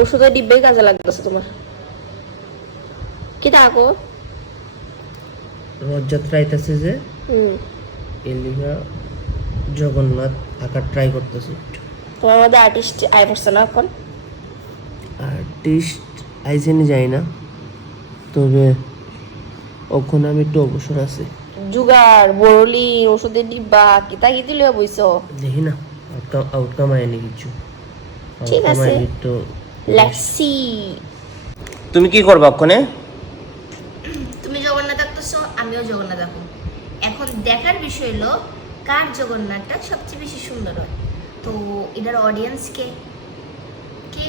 ওষুধের ডিব্বে কাজে লাগতেছে তোমার কি থাকো রথযাত্রা আইতাছে যে এর লিগা জগন্নাথ আঁকার ট্রাই করতেছি একটু। তোমার মধ্যে আর্টিস্ট আই পড়ছে না এখন আর্টিস্ট আইজেনি যাই না, তবে ওখানে আমি একটু অবসর আছি। জুগার বরলি ওষুধের ডিব্বা কিতা কি দিলে বইছো দেখি না আউটকাম আয়নি কিছু। ঠিক outcome আছে। আইনি তো। লেক্সি তুমি কি করবা ওখানে? তুমি জগন্নাথ আঁকতেছো আমিও জগন্নাথ আঁকবো এখন দেখার বিষয় হলো কার জগন্নাথটা সবচেয়ে বেশি সুন্দর হয় তো এটার অডিয়েন্স কে কে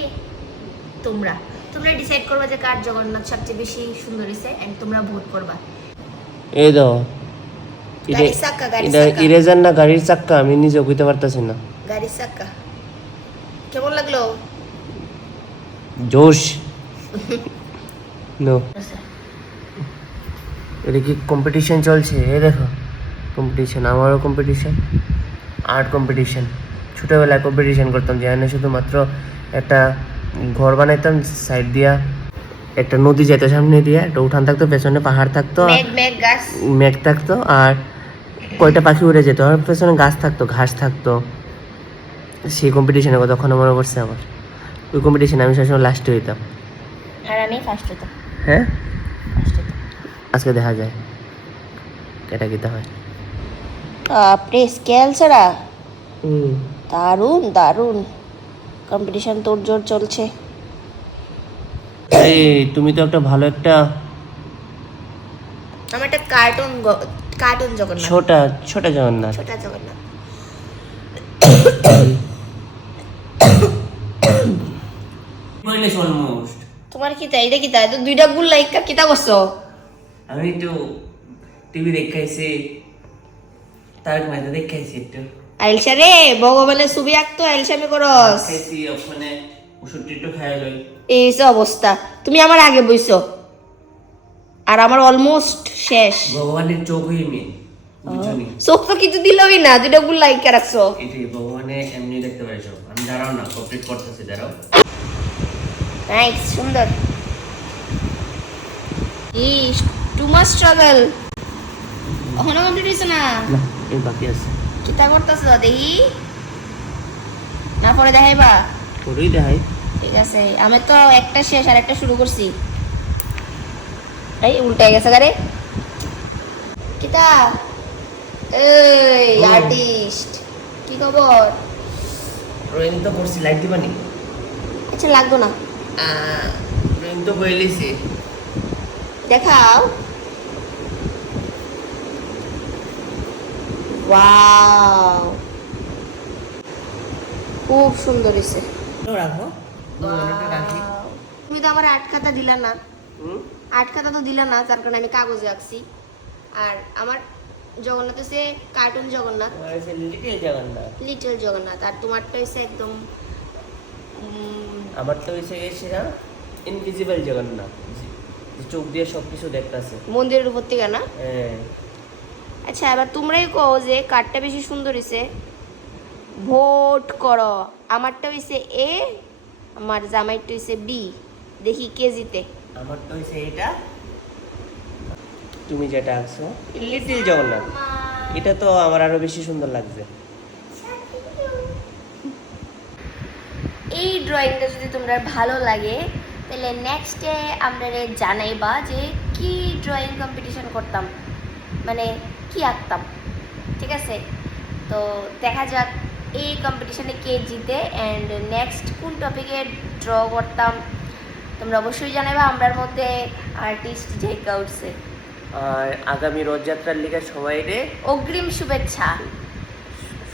তোমরা তোমরা ডিসাইড করবা যে কার জগন্নাথ সবচেয়ে বেশি সুন্দর হয়েছে এন্ড তোমরা ভোট করবা এই দাও গাড়ির চাক্কা গাড়ির এটা চাক্কা ইরেজার না গাড়ির চাক্কা আমি নিজে কইতে পারতাছি না। গাড়ির চাক্কা কেমন লাগলো জোশ নো এটা কি কম্পিটিশন চলছে? এই দেখো কম্পিটিশন, আমারও কম্পিটিশন, আর্ট কম্পিটিশন। ছোটোবেলায় কম্পিটিশন করতাম যেখানে শুধুমাত্র একটা ঘর বানাইতাম সাইড দিয়া, একটা নদী যেত সামনে দিয়া, একটা উঠান থাকতো, পেছনে পাহাড় থাকতো, মেঘ থাকতো, আর কয়টা পাখি উড়ে যেত, আর পেছনে গাছ থাকতো, ঘাস থাকতো। সেই কম্পিটিশনের কথা তখন মনে পড়ছে আমার। ওই কম্পিটিশনে আমি সবসময় লাস্টে হইতাম। আর আমি ফার্স্ট হতাম হ্যাঁ, আজকে দেখা যায় কেটা কিতা হয়। আপনি স্কেল ছাড়া হুম, দারুণ দারুণ কম্পিটিশন তোর জোর চলছে এই তুমি তো একটা ভালো একটা আমার একটা কার্টুন জগন্নাথ ছোটা জগন্নাথ। ছোটা জগন্নাথ অলমোস্ট তোমার কি তাই এটা কি তাই তো দুইটা গুল লাইকা কিতা করছো আমি তো টিভি দেখাইছি, তারক মেহতা দেখাইছি একটু, আইলসা রে ভগবানের ছবি আঁকতো আইলসামি করস খাইছি ওখানে ওষুধ একটু খাই লই। এই যে অবস্থা তুমি আমার আগে বইছো আর আমার অলমোস্ট শেষ ভগবানের চোখ হই মেয়ে বুঝছনি, চোখ তো কিছু দিলই না দুইটা গুল লাইকা রাখছো এটাই ভগবানে এমনি দেখতে পারে সব। আমি দাঁড়াও না, কমপ্লিট করতেছি, দাঁড়াও। নাইস সুন্দর ইস টু মাচ স্ট্রাগল এখনো কমপ্লিট হইছে না না এই বাকি আছে, কিতা করতেছ দেখি না পরে দেখাইবা পরেই দেখাই। ঠিক আছে আমি তো একটা শেষ আর একটা শুরু করছি এই উল্টাই গেছে গারে কিতা এই আর্টিস্ট কি খবর ড্রয়িং তো করছি, লাইট দিবানি? আচ্ছা লাগতো না ড্রয়িং তো বইলেছি, দেখাও ওয়াও খুব সুন্দর হয়েছে রাখো রাখি। তুমি তো আমার আট খাতা দিলা না আট খাতা তো দিলা না তার কারণে আমি কাগজে আঁকছি আর আমার জগন্নাথ হচ্ছে cartoon Jagannath little Jagannath, little Jagannath আর তোমারটা হচ্ছে একদম আমার তো হয়েছে এসে না ইনভিজিবল জগন্নাথ, যে চোখ দিয়ে সবকিছু দেখতাছে। মন্দিরের উপর থেকে না হ্যাঁ, আচ্ছা এবার তোমরাই কও যে কারটা বেশি সুন্দর হয়েছে ভোট করো আমারটা হয়েছে এ আমার জামাইটা হয়েছে বি দেখি কে জিতে আমার তো হয়েছে এটা, তুমি যেটা আঁকছো লিটল জগন্নাথ, এটা তো আমার আরো বেশি সুন্দর লাগছে। এই ড্রয়িংটা যদি তোমরা ভালো লাগে তাহলে নেক্সটে আমরা জানাইবা যে কি ড্রয়িং কম্পিটিশন করতাম মানে কি আঁকতাম ঠিক আছে তো দেখা যাক এই কম্পিটিশনে কে জিতে অ্যান্ড নেক্সট কোন টপিকে ড্র করতাম তোমরা অবশ্যই জানাইবা আমরার মধ্যে আর্টিস্ট যে উঠছে আর আগামী রথযাত্রার লিগে সবাই রে অগ্রিম শুভেচ্ছা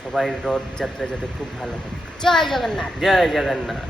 সবাই রথযাত্রা যাতে খুব ভালো হয়। জয় জগন্নাথ জয় জগন্নাথ।